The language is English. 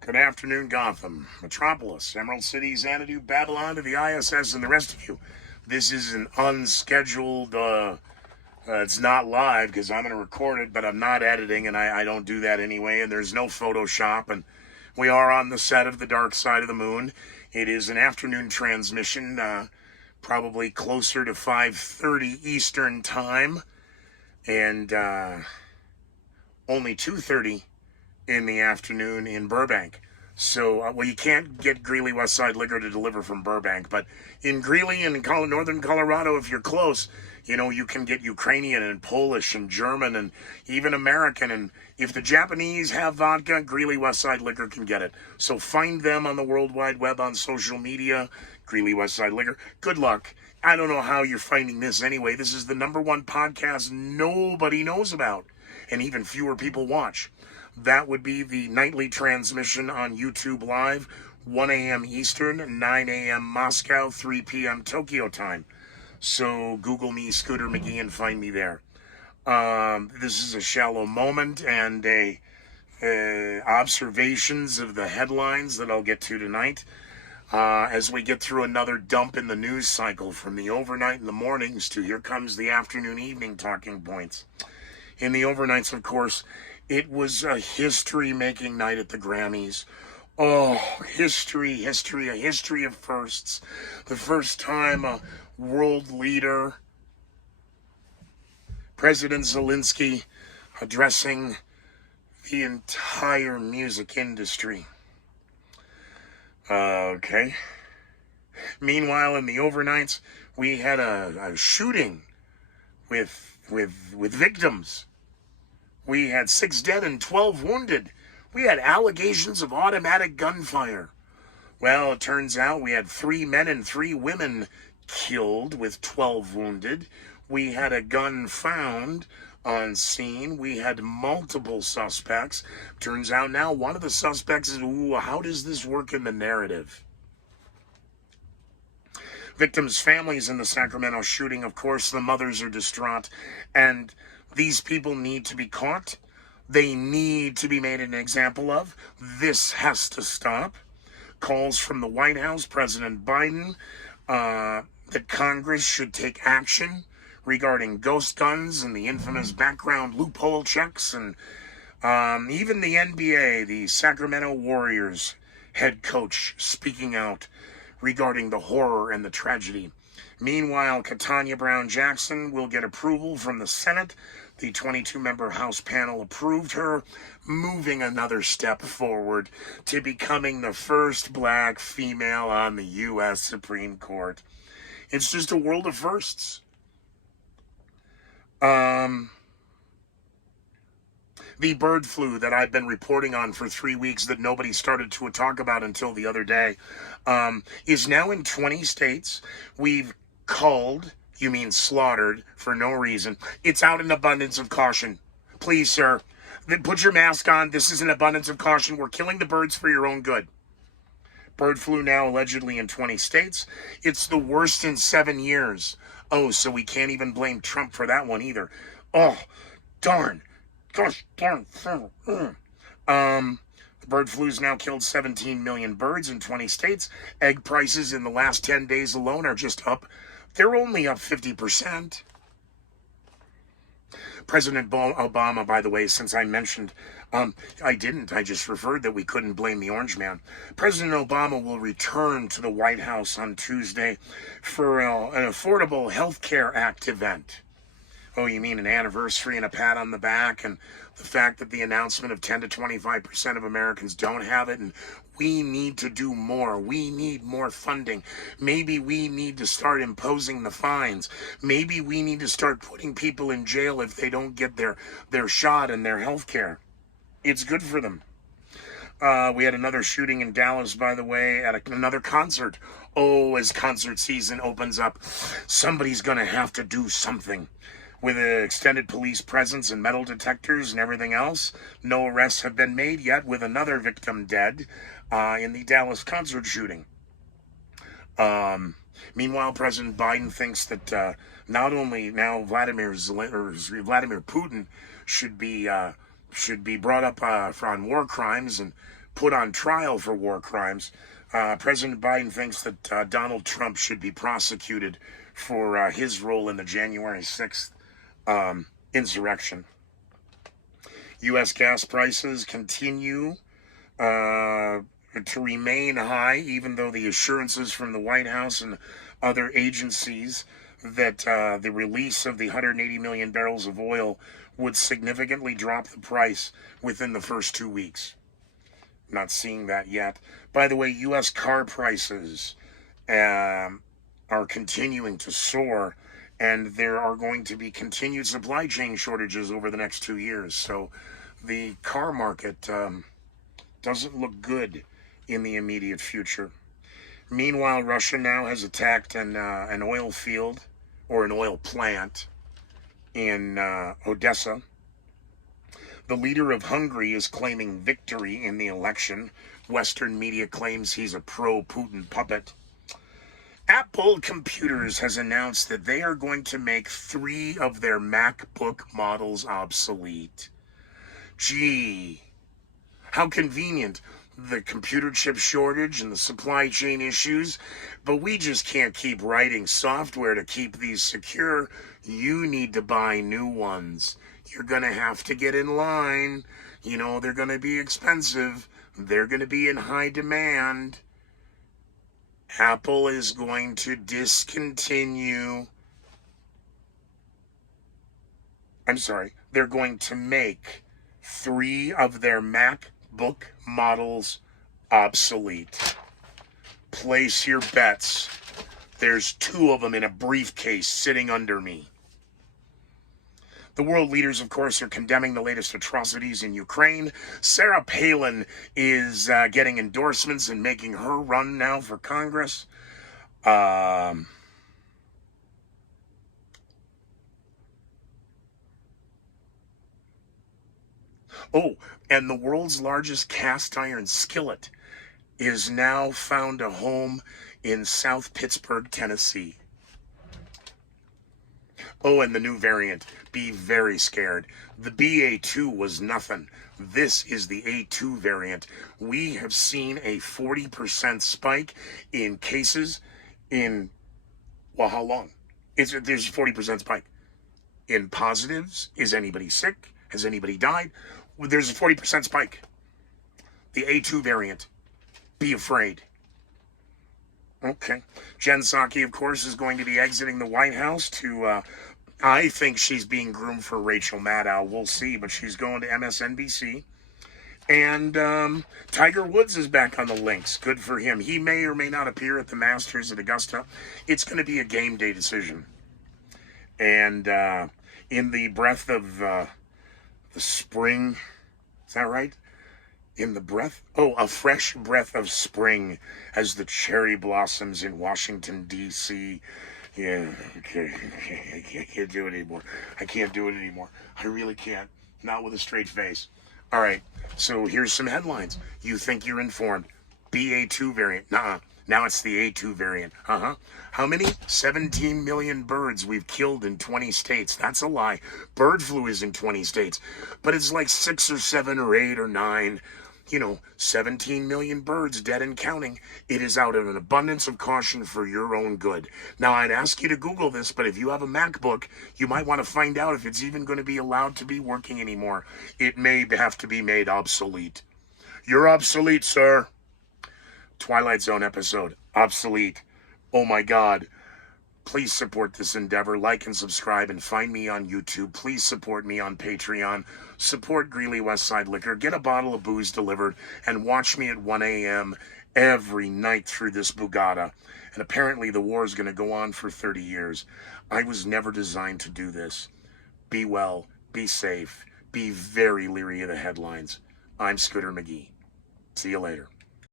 Good afternoon, Gotham, Metropolis, Emerald City, Xanadu, Babylon, to the ISS, and the rest of you. This is an unscheduled, it's not live because I'm going to record it, but I'm not editing, and I don't do that anyway, and there's no Photoshop, and we are on the set of The Dark Side of the Moon. It is an afternoon transmission, probably closer to 5:30 Eastern Time, and only 2:30 in the afternoon in Burbank. So, well, you can't get Greeley West Side Liquor to deliver from Burbank, but in Greeley and in northern Colorado, if you're close, you can get Ukrainian and Polish and German and even American. And if the Japanese have vodka, Greeley West Side Liquor can get it. So find them on the World Wide Web on social media, Greeley West Side Liquor. Good luck. I don't know how you're finding this anyway. This is the #1 podcast nobody knows about, and even fewer people watch. That would be the nightly transmission on YouTube Live, 1 a.m. Eastern, 9 a.m. Moscow, 3 p.m. Tokyo time. So Google me, Scooter McGee, and find me there. This is a shallow moment and observations of the headlines that I'll get to tonight. As we get through another dump in the news cycle from the overnight and the mornings to here comes the afternoon evening talking points. In the overnights, of course, it was a history-making night at the Grammys. Oh, history, a history of firsts. The first time a world leader, President Zelensky, addressing the entire music industry. Okay. Meanwhile, in the overnights, we had a shooting with victims. We had 6 dead and 12 wounded. We had allegations of automatic gunfire. Well, it turns out we had 3 men and 3 women killed with 12 wounded. We had a gun found on scene. We had multiple suspects. Turns out now one of the suspects is, how does this work in the narrative? Victims' families in the Sacramento shooting, of course, the mothers are distraught, and these people need to be caught. They need to be made an example of. This has to stop. Calls from the White House, President Biden, that Congress should take action regarding ghost guns and the infamous background loophole checks. And even the NBA, the Sacramento Warriors head coach, speaking out regarding the horror and the tragedy. Meanwhile, Katanya Brown Jackson will get approval from the Senate. The 22-member House panel approved her, moving another step forward to becoming the first black female on the U.S. Supreme Court. It's just a world of firsts. The bird flu that I've been reporting on for 3 weeks that nobody started to talk about until the other day is now in 20 states. We've culled, you mean slaughtered, for no reason. It's out in abundance of caution. Please, sir, put your mask on. This is an abundance of caution. We're killing the birds for your own good. Bird flu now allegedly in 20 states. It's the worst in 7 years. Oh, so we can't even blame Trump for that one either. Oh, darn. Gosh darn. The bird flu's now killed 17 million birds in 20 states. Egg prices in the last 10 days alone are just up. They're only up 50%. President Obama, by the way, since I mentioned, I just referred that we couldn't blame the Orange Man. President Obama will return to the White House on Tuesday for an Affordable Health Care Act event. Oh, you mean an anniversary and a pat on the back and the fact that the announcement of 10 to 25% of Americans don't have it, and we need to do more. We need more funding. Maybe we need to start imposing the fines. Maybe we need to start putting people in jail if they don't get their shot and their health care. It's good for them. We had another shooting in Dallas, by the way, at another concert. Oh, as concert season opens up, somebody's going to have to do something. With an extended police presence and metal detectors and everything else, no arrests have been made yet, with another victim dead in the Dallas concert shooting. Meanwhile, President Biden thinks that not only now Vladimir Putin should be brought up on war crimes and put on trial for war crimes. President Biden thinks that Donald Trump should be prosecuted for his role in the January 6th insurrection. U.S. gas prices continue to remain high, even though the assurances from the White House and other agencies that the release of the 180 million barrels of oil would significantly drop the price within the first 2 weeks. Not seeing that yet. By the way, U.S. car prices are continuing to soar, and there are going to be continued supply chain shortages over the next 2 years. So the car market doesn't look good in the immediate future. Meanwhile, Russia now has attacked an oil field or an oil plant in Odessa. The leader of Hungary is claiming victory in the election. Western media claims he's a pro-Putin puppet. Apple Computers has announced that they are going to make 3 of their MacBook models obsolete. Gee, how convenient. The computer chip shortage and the supply chain issues, but we just can't keep writing software to keep these secure. You need to buy new ones. You're going to have to get in line. You know, they're going to be expensive. They're going to be in high demand. Apple is going to discontinue. They're going to make 3 of their MacBook models obsolete. Place your bets. There's 2 of them in a briefcase sitting under me. The world leaders, of course, are condemning the latest atrocities in Ukraine. Sarah Palin is getting endorsements and making her run now for Congress. Oh, and the world's largest cast iron skillet is now found a home in South Pittsburgh, Tennessee. Oh, and the new variant. Be very scared. The BA2 was nothing. This is the A2 variant. We have seen a 40% spike in cases in, well, how long? There's a 40% spike. In positives, is anybody sick? Has anybody died? There's a 40% spike. The A2 variant. Be afraid. Okay. Jen Psaki, of course, is going to be exiting the White House to, I think she's being groomed for Rachel Maddow. We'll see, but she's going to MSNBC. And Tiger Woods is back on the links. Good for him. He may or may not appear at the Masters at Augusta. It's going to be a game day decision. And in the breath of the spring, is that right? In the breath? Oh, a fresh breath of spring as the cherry blossoms in Washington, D.C. Yeah, okay. I can't do it anymore. I can't do it anymore. I really can't. Not with a straight face. All right, so here's some headlines. You think you're informed. BA2 variant. Nuh-uh. Now it's the A2 variant. How many? 17 million birds we've killed in 20 states. That's a lie. Bird flu is in 20 states. But it's like 6 or 7 or 8 or 9. 17 million birds dead and counting. It is out of an abundance of caution for your own good. Now, I'd ask you to Google this, but if you have a MacBook, you might want to find out if it's even going to be allowed to be working anymore. It may have to be made obsolete. You're obsolete, sir. Twilight Zone episode. Obsolete. Oh my God. Please support this endeavor. Like and subscribe and find me on YouTube. Please support me on Patreon. Support Greeley Westside Liquor. Get a bottle of booze delivered and watch me at 1 a.m. every night through this Bugatti. And apparently the war is going to go on for 30 years. I was never designed to do this. Be well. Be safe. Be very leery of the headlines. I'm Scooter McGee. See you later.